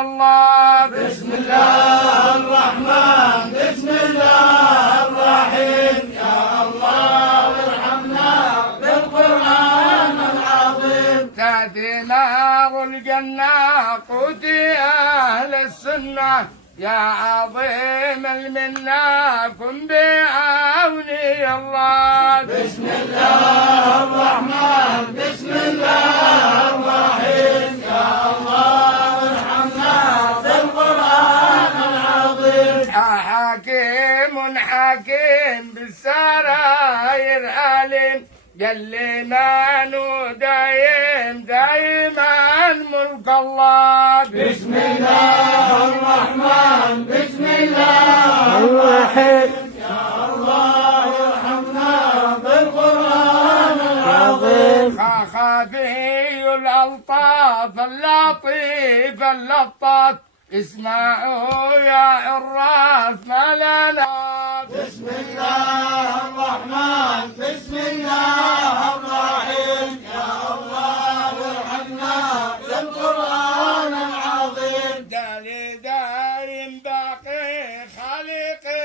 الله. بسم الله الرحمن بسم الله الرحيم يا الله ارحمنا بالقرآن العظيم. تأتي نار الجنة قوتي أهل السنة يا عظيم المنة كن بعوني الله. بسم الله الرحمن بسم الله الرحيم يا الله ارحمنا بالقرآن العظيم. حكيم حكيم بالسراير عالم قال لنا دايم دايما ملك الله. بسم الله الرحمن بسم الله الرحيم يا الله ارحمنا بالقرآن العظيم. خفي الألطاف اللطيف اللطاف اسمعوا يا عراف ما لنا. بسم الله الرحمن بسم الله الرحيم يا الله ارحمنا بالقرآن العظيم. داري دايم باقي خالقي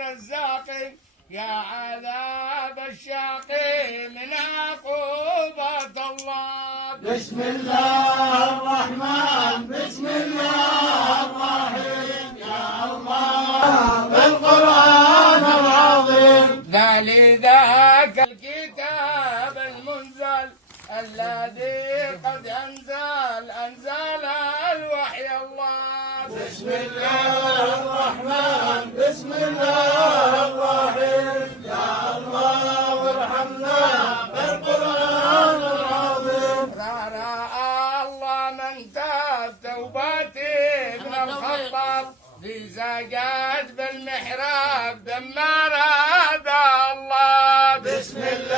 رزاقي يا عذاب الشاقي من عقوبة الله. بسم الله الرحمن بسم الله الرحيم يا الله بالقرآن العظيم. ذاك الكتاب المنزل الذي قد أنزل الوحي الله. بسم الله الرحمن بسم الله الرحيم يا الله ارحمنا بالقرآن العظيم. رأى الله من تاب توبتي ابن الخطاب ذي زجاج بالمحراب دمر هذا الله. بسم الله